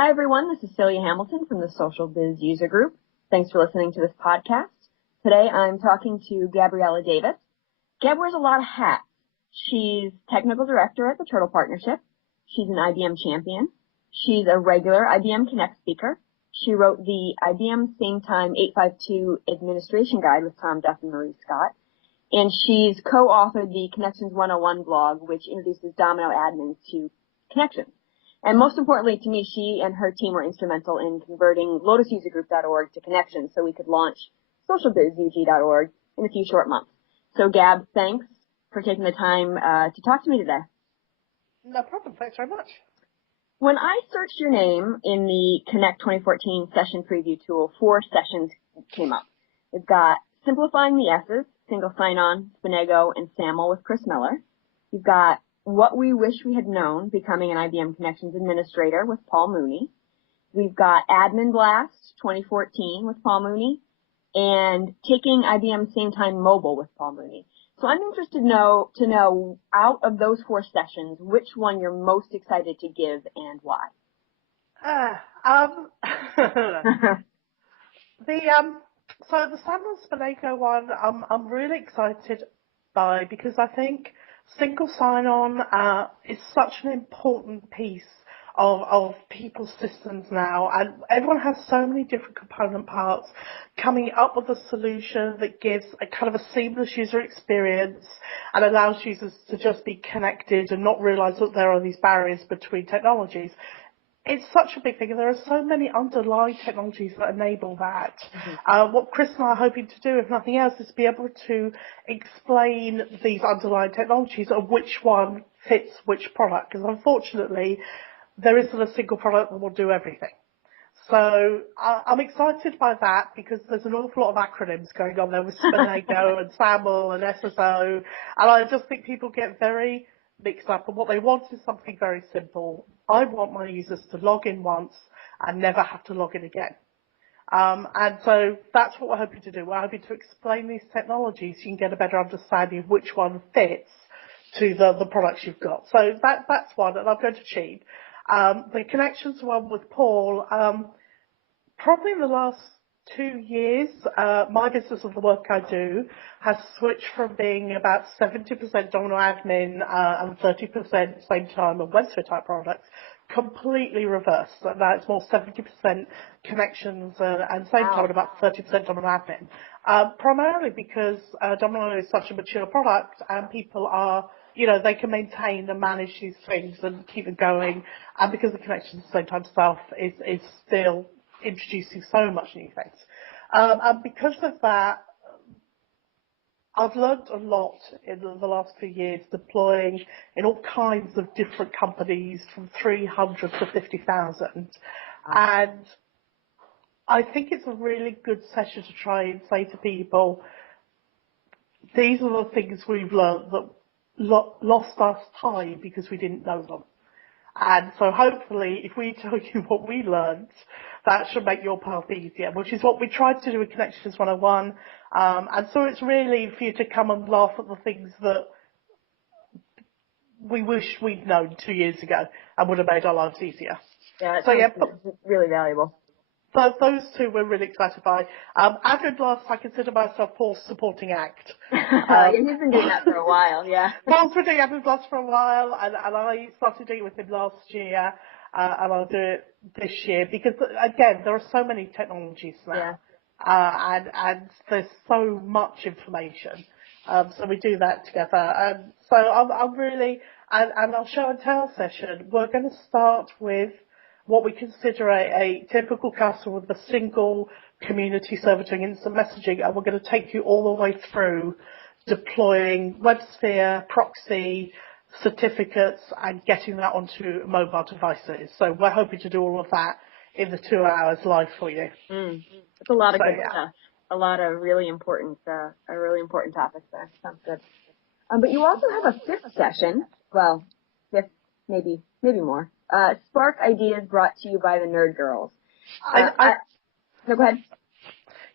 Hi, everyone. This is Celia Hamilton from the Social Biz User Group. Thanks for listening to this podcast. Today, I'm talking to Gabriella Davis. Gab wears a lot of hats. She's technical director at the Turtle Partnership. She's an IBM champion. She's a regular IBM Connect speaker. She wrote the IBM Same Time 852 Administration Guide with Tom Duff and Marie Scott. And she's co-authored the Connections 101 blog, which introduces Domino admins to Connections. And most importantly to me, she and her team were instrumental in converting lotususergroup.org to Connections so we could launch socialbizug.org in a few short months. So Gab, thanks for taking the time to talk to me today. No problem. Thanks very much. When I searched your name in the Connect 2014 session preview tool, 4 sessions came up. We've got Simplifying the S's, Single Sign-On, Spinego, and SAML with Chris Miller. You've got What We Wish We Had Known, Becoming an IBM Connections Administrator with Paul Mooney. We've got Admin Blast 2014 with Paul Mooney, and Taking IBM Same Time Mobile with Paul Mooney. So I'm interested to know, out of those 4 sessions, which one you're most excited to give and why. So the Samuel Spinego one, I'm really excited by because I think single sign-on is such an important piece of people's systems now, and everyone has so many different component parts coming up with a solution that gives a kind of a seamless user experience and allows users to just be connected and not realize that there are these barriers between technologies. It's such a big thing, and there are so many underlying technologies that enable that. Mm-hmm. What Chris and I are hoping to do, if nothing else, is be able to explain these underlying technologies and which one fits which product, because unfortunately, there isn't a single product that will do everything. So I'm excited by that because there's an awful lot of acronyms going on there with Spinego and SAML and SSO, and I just think people get very mixed up, and what they want is something very simple. I want my users to log in once and never have to log in again. And so that's what we're hoping to do. We're hoping to explain these technologies so you can get a better understanding of which one fits to the products you've got. So that's one, and I'm going to cheat. The Connections one with Paul, probably in the last 2 years, my business of the work I do has switched from being about 70% Domino admin and 30% same time and WebSphere type products, completely reversed. Now it's more 70% Connections and same time and about 30% Domino admin. Primarily because Domino is such a mature product and people are, they can maintain and manage these things and keep them going, and because the Connections at the same time stuff is still introducing so much new things. And because of that, I've learned a lot in the last few years deploying in all kinds of different companies from 300 to 50,000. And I think it's a really good session to try and say to people, these are the things we've learned that lost us time because we didn't know them. And so hopefully, if we tell you what we learned, that should make your path easier, which is what we tried to do with Connections 101. And so it's really for you to come and laugh at the things that we wish we'd known 2 years ago and would have made our lives easier. Yeah, it's really valuable. So those 2 we're really excited by. Admin Blast, I consider myself Paul's supporting act. He's been doing that for a while, yeah. Paul's been doing Admin Blast for a while, and I started doing it with him last year, and I'll do it this year because, again, there are so many technologies now, and there's so much information. So we do that together. And so I'm really, and our show and tell session, we're going to start with what we consider a typical customer with a single community server doing instant messaging, and we're going to take you all the way through deploying WebSphere, proxy, certificates, and getting that onto mobile devices. So we're hoping to do all of that in the 2 hours live for you. It's a lot of good stuff. A lot of really important topics there. Sounds good. But you also have a 5th session. Well, 5th, maybe more. Spark Ideas brought to you by the Nerd Girls. No, go ahead.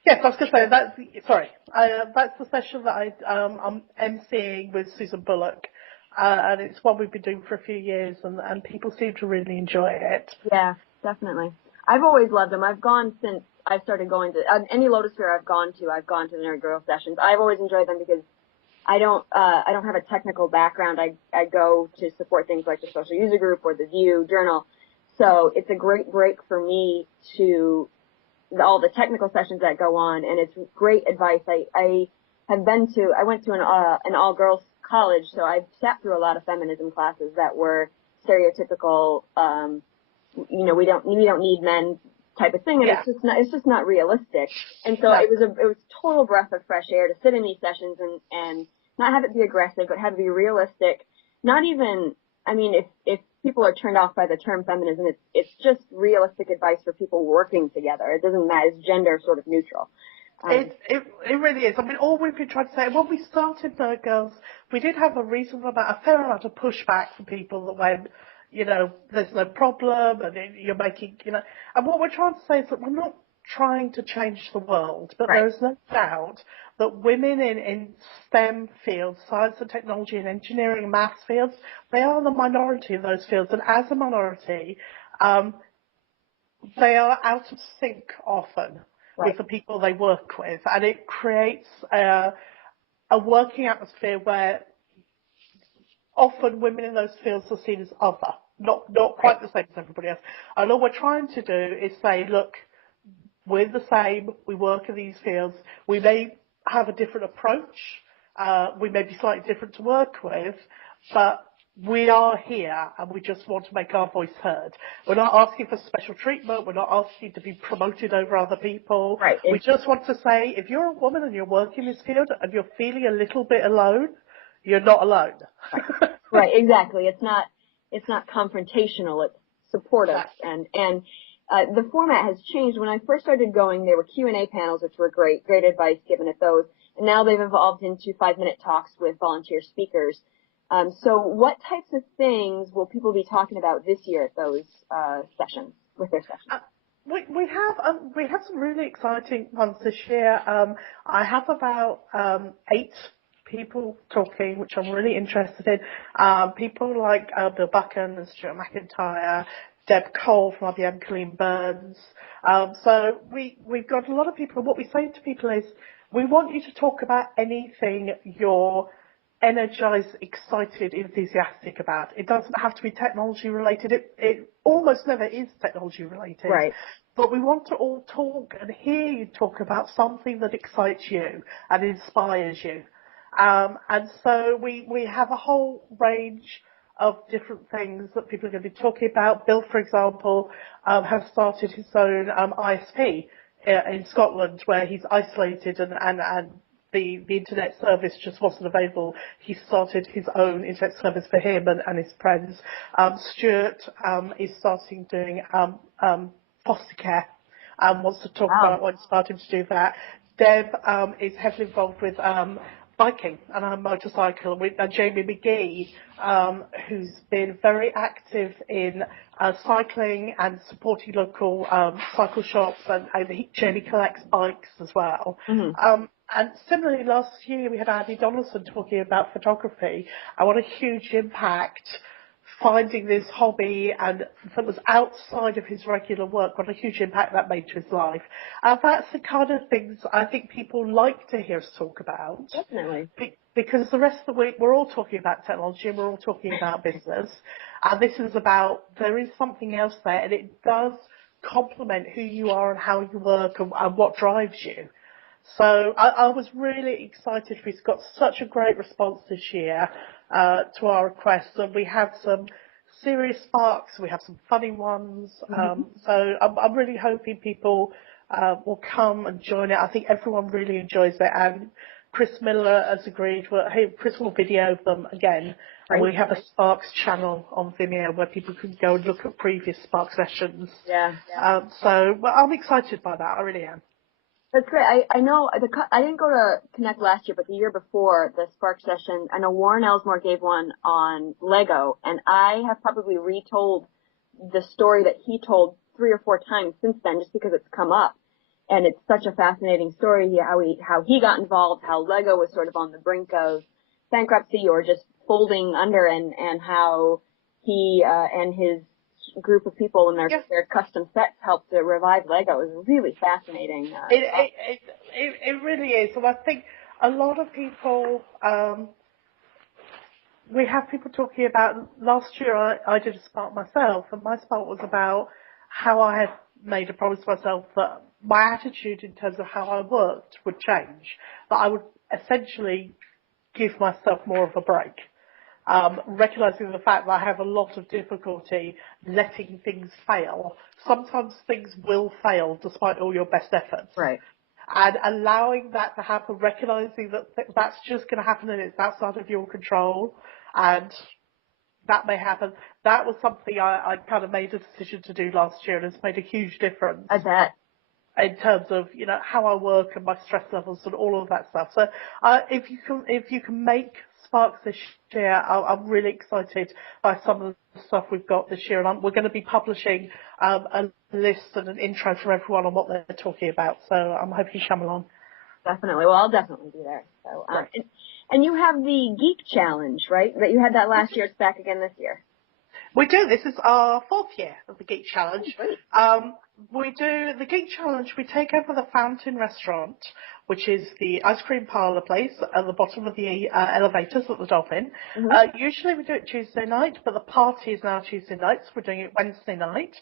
Yes, I was going to say, that's the session that I'm emceeing with Susan Bullock. And it's one we've been doing for a few years, and people seem to really enjoy it. Yeah. definitely. I've always loved them. I've gone since I started going to any Lotus Fair I've gone to the Nerd Girl sessions. I've always enjoyed them because I don't have a technical background. I go to support things like the Social User Group or the View Journal. So it's a great break for me to all the technical sessions that go on, and it's great advice. I went to an all-girls college, so I've sat through a lot of feminism classes that were stereotypical, we don't need men type of thing, and it's just not realistic. And so it was total breath of fresh air to sit in these sessions and not have it be aggressive, but have it be realistic. Not even, if people are turned off by the term feminism, it's just realistic advice for people working together. It doesn't matter. It's gender sort of neutral. It really is. All we've been trying to say, when we started Nerd Girls, we did have a fair amount of pushback from people that went, there's no problem, and you're making, and what we're trying to say is that we're not trying to change the world, but right. There's no doubt that women in STEM fields, science and technology and engineering and maths fields, they are the minority in those fields, and as a minority, they are out of sync often with the people they work with, and it creates a working atmosphere where often women in those fields are seen as other, not quite the same as everybody else. And all we're trying to do is say, look, we're the same, we work in these fields, we may have a different approach, we may be slightly different to work with, but we are here and we just want to make our voice heard. We're not asking for special treatment, we're not asking to be promoted over other people. Right. We just want to say, if you're a woman and you're working in this field and you're feeling a little bit alone, you're not alone. Right, exactly. It's not confrontational, it's supportive. And the format has changed. When I first started going, there were Q&A panels, which were great advice given at those. And now they've evolved into 5-minute talks with volunteer speakers. So what types of things will people be talking about this year at those sessions, with their sessions? We have some really exciting ones this year. I have about 8 people talking, which I'm really interested in. People like Bill Buchan and Stuart McIntyre, Deb Cole from IBM Clean Burns. So we've got a lot of people. What we say to people is, we want you to talk about anything you're energized, excited, enthusiastic about. It doesn't have to be technology related. It almost never is technology related. Right. But we want to all talk and hear you talk about something that excites you and inspires you. And so we have a whole range of different things that people are going to be talking about. Bill, for example, has started his own ISP in Scotland, where he's isolated and the internet service just wasn't available. He started his own internet service for him and his friends. Stuart is starting doing foster care and wants to talk about what inspired him to do that. Deb is heavily involved with biking and a motorcycle, and Jamie McGee, who's been very active in cycling and supporting local cycle shops, and Jamie collects bikes as well. Mm-hmm. And similarly, last year we had Andy Donaldson talking about photography and what a huge impact finding this hobby and that was outside of his regular work, what a huge impact that made to his life. And that's the kind of things I think people like to hear us talk about. Definitely. Because the rest of the week we're all talking about technology and we're all talking about business. And this is about, there is something else there, and it does complement who you are and how you work and what drives you. So I was really excited. We've got such a great response this year to our requests, and we have some serious sparks, we have some funny ones. So I'm really hoping people will come and join it. I think everyone really enjoys it, and Chris Miller has agreed. Chris will video them again, and we have a Sparks channel on Vimeo where people can go and look at previous Sparks sessions. So I'm excited by that. I really am. That's great. I know I didn't go to Connect last year, but the year before the Spark session, I know Warren Elsmore gave one on Lego, and I have probably retold the story that he told 3 or 4 times since then, just because it's come up. And it's such a fascinating story, how he got involved, how Lego was sort of on the brink of bankruptcy or just folding under, and how he and his group of people and Yeah. their custom sets helped to revive Lego. It was really fascinating. It really is. And I think a lot of people, we have people talking about, last year I did a Spark myself, and my Spark was about how I had made a promise to myself that my attitude in terms of how I worked would change, that I would essentially give myself more of a break. Recognising the fact that I have a lot of difficulty letting things fail. Sometimes things will fail despite all your best efforts. Right. And allowing that to happen, recognising that that's just going to happen and it's outside of your control, and that may happen. That was something I kind of made a decision to do last year, and it's made a huge difference. I bet. In terms of, you know, how I work and my stress levels and all of that stuff. So if you can make Sparks this year, I'm really excited by some of the stuff we've got this year, and we're going to be publishing a list and an intro for everyone on what they're talking about. So I'm hoping you come along. Definitely. Well, I'll definitely be there. So, Right. and you have the Geek Challenge, right? That you had that last year. It's back again this year. We do. This is our 4th year of the Geek Challenge. Great. We do the Geek Challenge. We take over the Fountain Restaurant, which is the ice cream parlour place at the bottom of the elevators at the Dolphin. Mm-hmm. Usually we do it Tuesday night, but the party is now Tuesday nights. We're doing it Wednesday night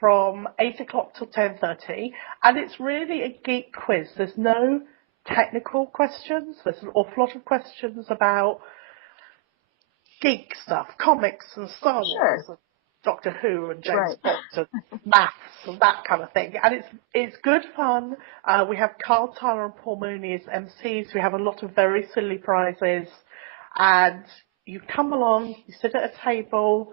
from 8 o'clock till 10:30, and it's really a geek quiz. There's no technical questions. There's an awful lot of questions about geek stuff, comics and Star Wars, and Doctor Who and James Bond and maths and that kind of thing. And it's good fun. We have Carl Tyler and Paul Mooney as MCs. We have a lot of very silly prizes. And you come along, you sit at a table,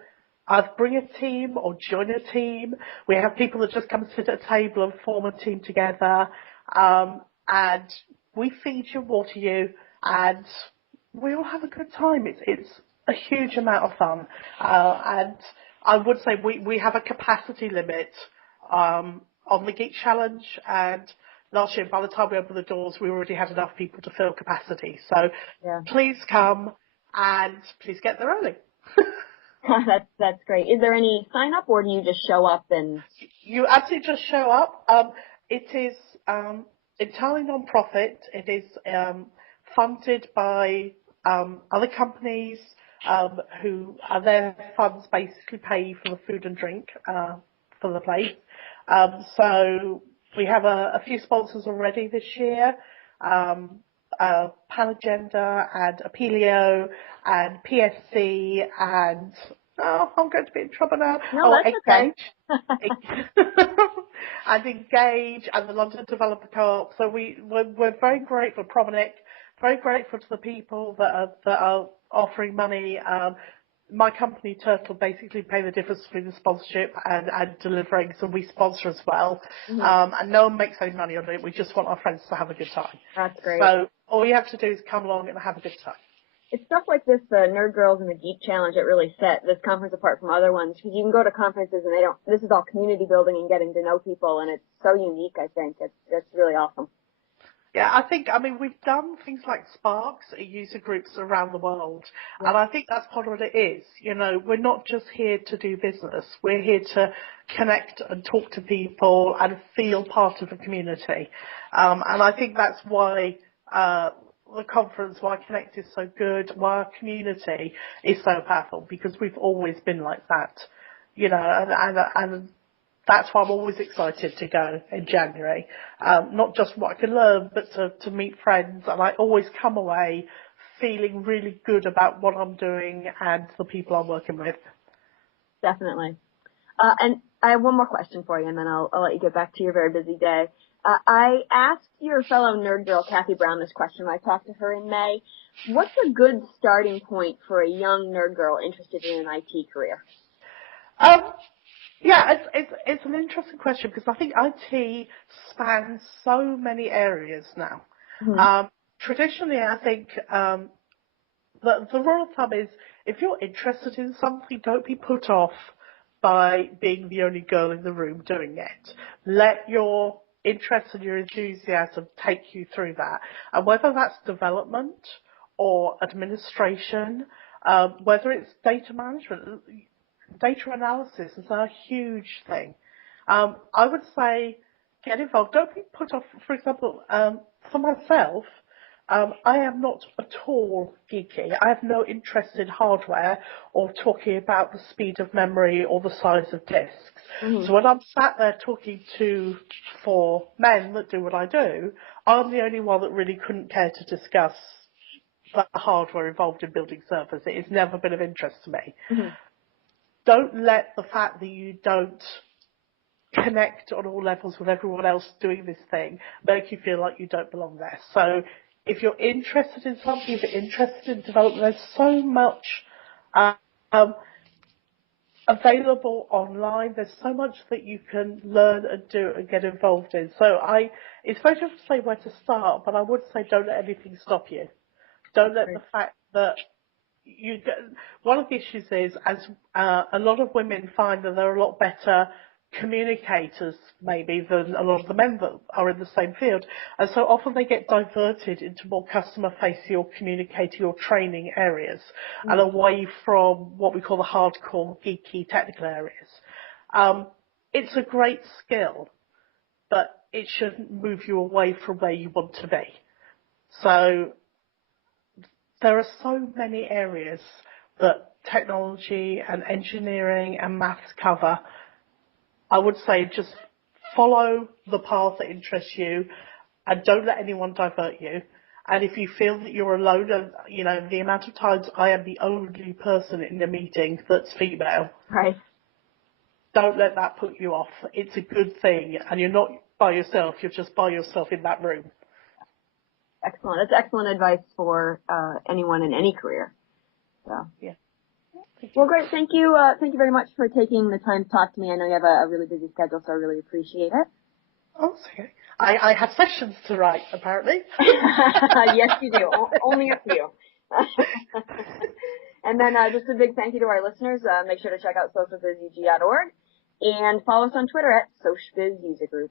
either bring a team or join a team. We have people that just come and sit at a table and form a team together. And we feed you, water you, and we all have a good time. It's a huge amount of fun. And I would say we have a capacity limit on the Geek Challenge, and last year, by the time we opened the doors, we already had enough people to fill capacity. So please come, and please get there early. That's great. Is there any sign up, or do you just show up and? You absolutely just show up. It is entirely non-profit. It is funded by other companies who are their funds basically pay for the food and drink for the place. So we have a few sponsors already this year. Panagenda and Apelio and PSC and I'm going to be in trouble now. No, that's Engage. And Engage and the London Developer Co-op. So we're very grateful, Prominic, very grateful to the people that are offering money. My company, Turtle, basically pay the difference between the sponsorship and delivering, so we sponsor as well. Mm-hmm. And no one makes any money on it. We just want our friends to have a good time. That's great. So all you have to do is come along and have a good time. It's stuff like this, the Nerd Girls and the Geek Challenge, that really set this conference apart from other ones, because you can go to conferences and this is all community building and getting to know people, and it's so unique, I think. It's really awesome. Yeah, I mean, we've done things like Sparks at user groups around the world, and I think that's part of what it is. You know, we're not just here to do business. We're here to connect and talk to people and feel part of a community. And I think that's why the conference, why Connect is so good, why our community is so powerful, because we've always been like that. You know, and that's why I'm always excited to go in January. Not just what I can learn, but to meet friends. And I always come away feeling really good about what I'm doing and the people I'm working with. Definitely. And I have one more question for you, and then I'll let you get back to your very busy day. I asked your fellow nerd girl, Kathy Brown, this question when I talked to her in May. What's a good starting point for a young nerd girl interested in an IT career? Yeah, it's an interesting question, because I think IT spans so many areas now. Mm-hmm. Traditionally, I think the rule of thumb is, if you're interested in something, don't be put off by being the only girl in the room doing it. Let your interest and your enthusiasm take you through that. And whether that's development or administration, whether it's data management, data analysis is a huge thing. I would say get involved. Don't be put off. For example, for myself, I am not at all geeky. I have no interest in hardware or talking about the speed of memory or the size of disks. Mm-hmm. So when I'm sat there talking to 4 men that do what I do, I'm the only one that really couldn't care to discuss the hardware involved in building servers. It has never been of interest to me. Mm-hmm. Don't let the fact that you don't connect on all levels with everyone else doing this thing make you feel like you don't belong there. So if you're interested in something, if you're interested in development, there's so much available online. There's so much that you can learn and do and get involved in. So it's very difficult to say where to start, but I would say don't let anything stop you. Don't let the fact that one of the issues is, as a lot of women find that they're a lot better communicators maybe than a lot of the men that are in the same field, and so often they get diverted into more customer facing or communicating or training areas and away from what we call the hardcore geeky technical areas. It's a great skill, but it shouldn't move you away from where you want to be. So there are so many areas that technology and engineering and maths cover. I would say just follow the path that interests you and don't let anyone divert you. And if you feel that you're alone, and the amount of times I am the only person in the meeting that's female, Right. don't let that put you off. It's a good thing, and you're not by yourself, you're just by yourself in that room. Excellent. That's excellent advice for anyone in any career. So. Yeah. Well, great. Thank you. Thank you very much for taking the time to talk to me. I know you have a really busy schedule, so I really appreciate it. Oh, okay. I have sessions to write, apparently. Yes, you do. Only a few. And then just a big thank you to our listeners. Make sure to check out socialbizug.org and follow us on Twitter at SocialBizUserGroup.